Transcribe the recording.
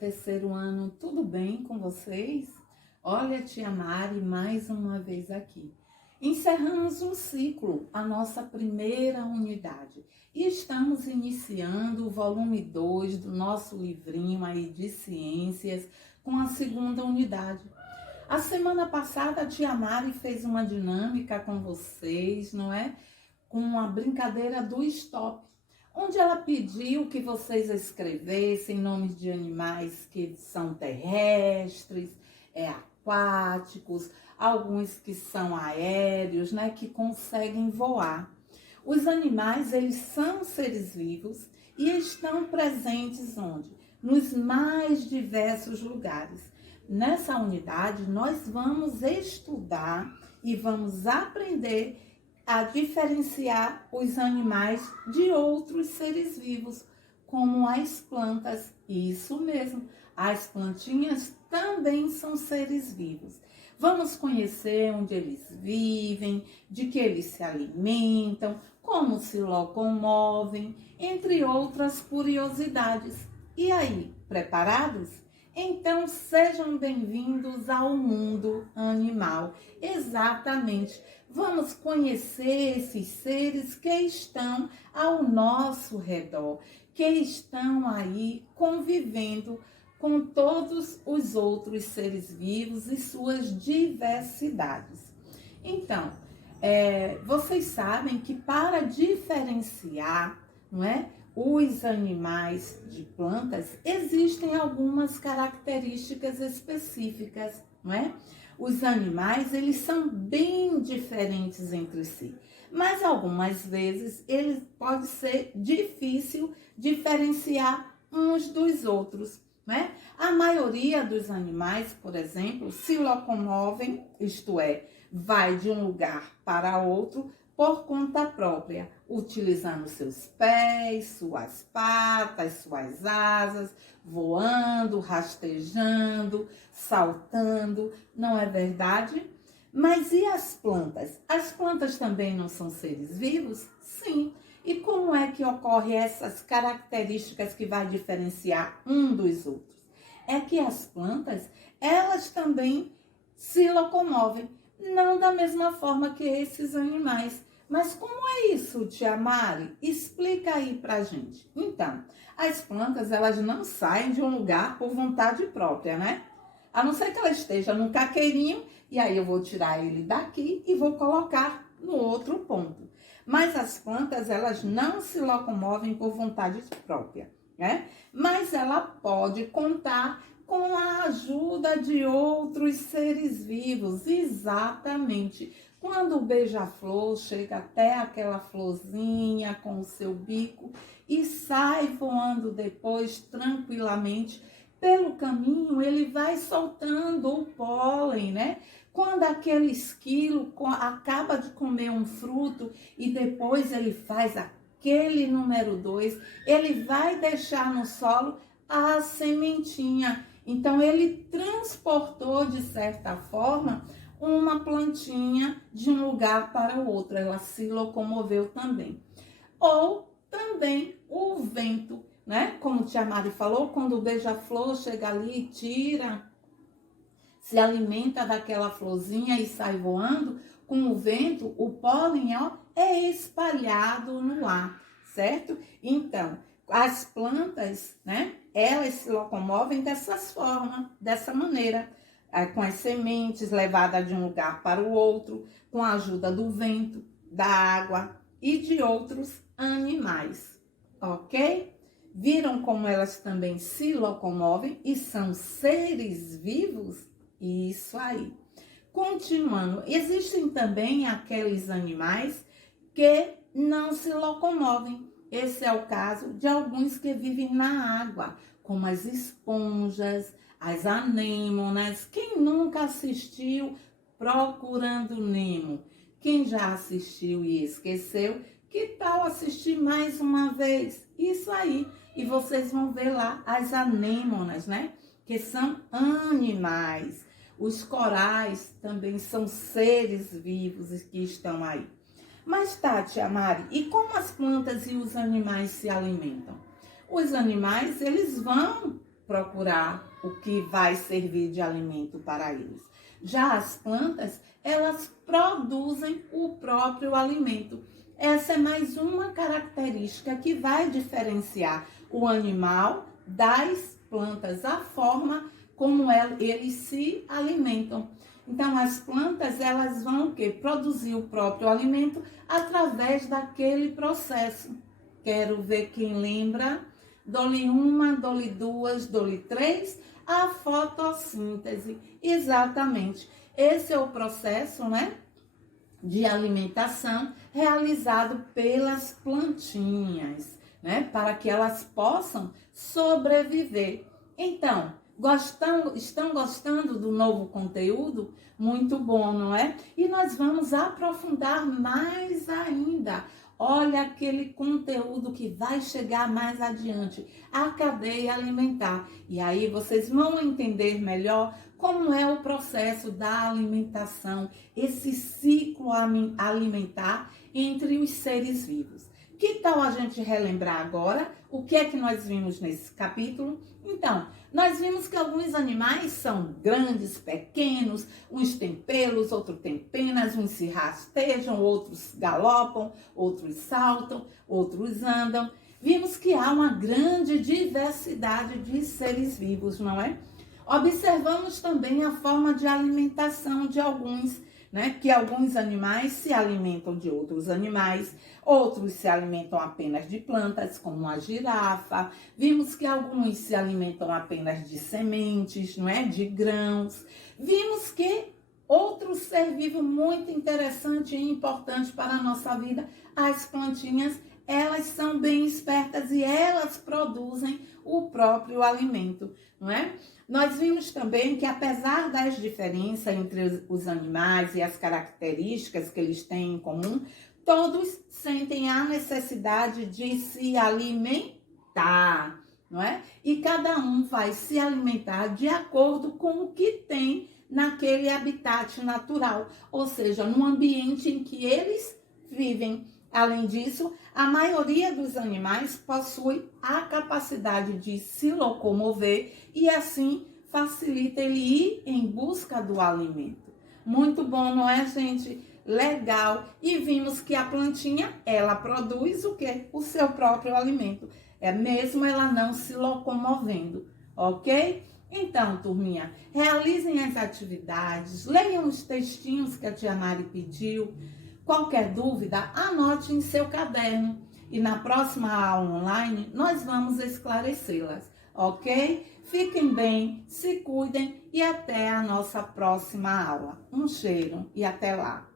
terceiro ano, tudo bem com vocês? Olha, tia Mari, mais uma vez aqui. Encerramos um ciclo, a nossa primeira unidade, e estamos iniciando o volume 2 do nosso livrinho aí de ciências com a segunda unidade. A semana passada a tia Mari fez uma dinâmica com vocês, não é? Com a brincadeira do stop, onde ela pediu que vocês escrevessem nomes de animais que são terrestres, aquáticos, alguns que são aéreos, né, que conseguem voar. Os animais, eles são seres vivos e estão presentes onde? Nos mais diversos lugares. Nessa unidade, nós vamos estudar e vamos aprender a diferenciar os animais de outros seres vivos, como as plantas. Isso mesmo, as plantinhas também são seres vivos. Vamos conhecer onde eles vivem, de que eles se alimentam, como se locomovem, entre outras curiosidades. E aí, preparados? Então, sejam bem-vindos ao mundo animal. Exatamente. Vamos conhecer esses seres que estão ao nosso redor, que estão aí convivendo com todos os outros seres vivos e suas diversidades. Então, vocês sabem que para diferenciar, não é, os animais de plantas, existem algumas características específicas, não é? Os animais, eles são bem diferentes entre si, mas algumas vezes eles pode ser difícil diferenciar uns dos outros, né? A maioria dos animais, por exemplo, se locomovem, isto é, vai de um lugar para outro por conta própria, utilizando seus pés, suas patas, suas asas, voando, rastejando, saltando, não é verdade? Mas e as plantas? As plantas também não são seres vivos? Sim. E como é que ocorrem essas características que vai diferenciar um dos outros? É que as plantas, elas também se locomovem, não da mesma forma que esses animais. Mas como é isso, tia Mari? Explica aí pra gente. Então, as plantas, elas não saem de um lugar por vontade própria, né? A não ser que ela esteja num caqueirinho, e aí eu vou tirar ele daqui e vou colocar no outro ponto. Mas as plantas, elas não se locomovem por vontade própria, né? Mas ela pode contar com a ajuda de outros seres vivos, exatamente. Quando o beija-flor chega até aquela florzinha com o seu bico e sai voando depois tranquilamente, pelo caminho ele vai soltando o pólen, né? Quando aquele esquilo acaba de comer um fruto e depois ele faz aquele número 2, ele vai deixar no solo a sementinha. Então ele transportou de certa forma uma plantinha de um lugar para o outro, ela se locomoveu também. Ou também o vento, né? Como a tia Mari falou, quando o beija-flor chega ali e tira, se alimenta daquela florzinha e sai voando, com o vento, o pólen é espalhado no ar, certo? Então, as plantas, né? Elas se locomovem dessa maneira, com as sementes levadas de um lugar para o outro, com a ajuda do vento, da água e de outros animais, ok? Viram como elas também se locomovem e são seres vivos? Isso aí. Continuando, existem também aqueles animais que não se locomovem. Esse é o caso de alguns que vivem na água, como as esponjas, as anêmonas. Quem nunca assistiu Procurando Nemo? Quem já assistiu e esqueceu, que tal assistir mais uma vez? Isso aí. E vocês vão ver lá as anêmonas, né? Que são animais. Os corais também são seres vivos que estão aí. Mas tá, tia Mari, e como as plantas e os animais se alimentam? Os animais, eles vão procurar o que vai servir de alimento para eles. Já as plantas, elas produzem o próprio alimento. Essa é mais uma característica que vai diferenciar o animal das plantas, a forma como eles se alimentam. Então, as plantas, elas vão produzir o próprio alimento através daquele processo. Quero ver quem lembra. Dou-lhe uma, dou-lhe duas, dou-lhe três. A fotossíntese. Exatamente. Esse é o processo, né, de alimentação realizado pelas plantinhas, né, para que elas possam sobreviver. Então, estão gostando do novo conteúdo? Muito bom, não é? E nós vamos aprofundar mais ainda. Olha aquele conteúdo que vai chegar mais adiante, a cadeia alimentar. E aí vocês vão entender melhor como é o processo da alimentação, esse ciclo alimentar entre os seres vivos. Que tal a gente relembrar agora o que é que nós vimos nesse capítulo? Então, nós vimos que alguns animais são grandes, pequenos, uns têm pelos, outros têm penas, uns se rastejam, outros galopam, outros saltam, outros andam. Vimos que há uma grande diversidade de seres vivos, não é? Observamos também a forma de alimentação de alguns, né? Que alguns animais se alimentam de outros animais, outros se alimentam apenas de plantas, como a girafa. Vimos que alguns se alimentam apenas de sementes, não é? De grãos. Vimos que outro ser vivo muito interessante e importante para a nossa vida, as plantinhas, elas são bem espertas e elas produzem o próprio alimento, não é? Nós vimos também que, apesar das diferenças entre os animais e as características que eles têm em comum, todos sentem a necessidade de se alimentar, não é? E cada um vai se alimentar de acordo com o que tem naquele habitat natural, ou seja, no ambiente em que eles vivem. Além disso, a maioria dos animais possui a capacidade de se locomover e assim facilita ele ir em busca do alimento. Muito bom, não é, gente? Legal. E vimos que a plantinha, ela produz o quê? O seu próprio alimento. É mesmo ela não se locomovendo, ok? Então, turminha, realizem as atividades, leiam os textinhos que a tia Mari pediu. Qualquer dúvida, anote em seu caderno e na próxima aula online nós vamos esclarecê-las, ok? Fiquem bem, se cuidem e até a nossa próxima aula. Um cheiro e até lá!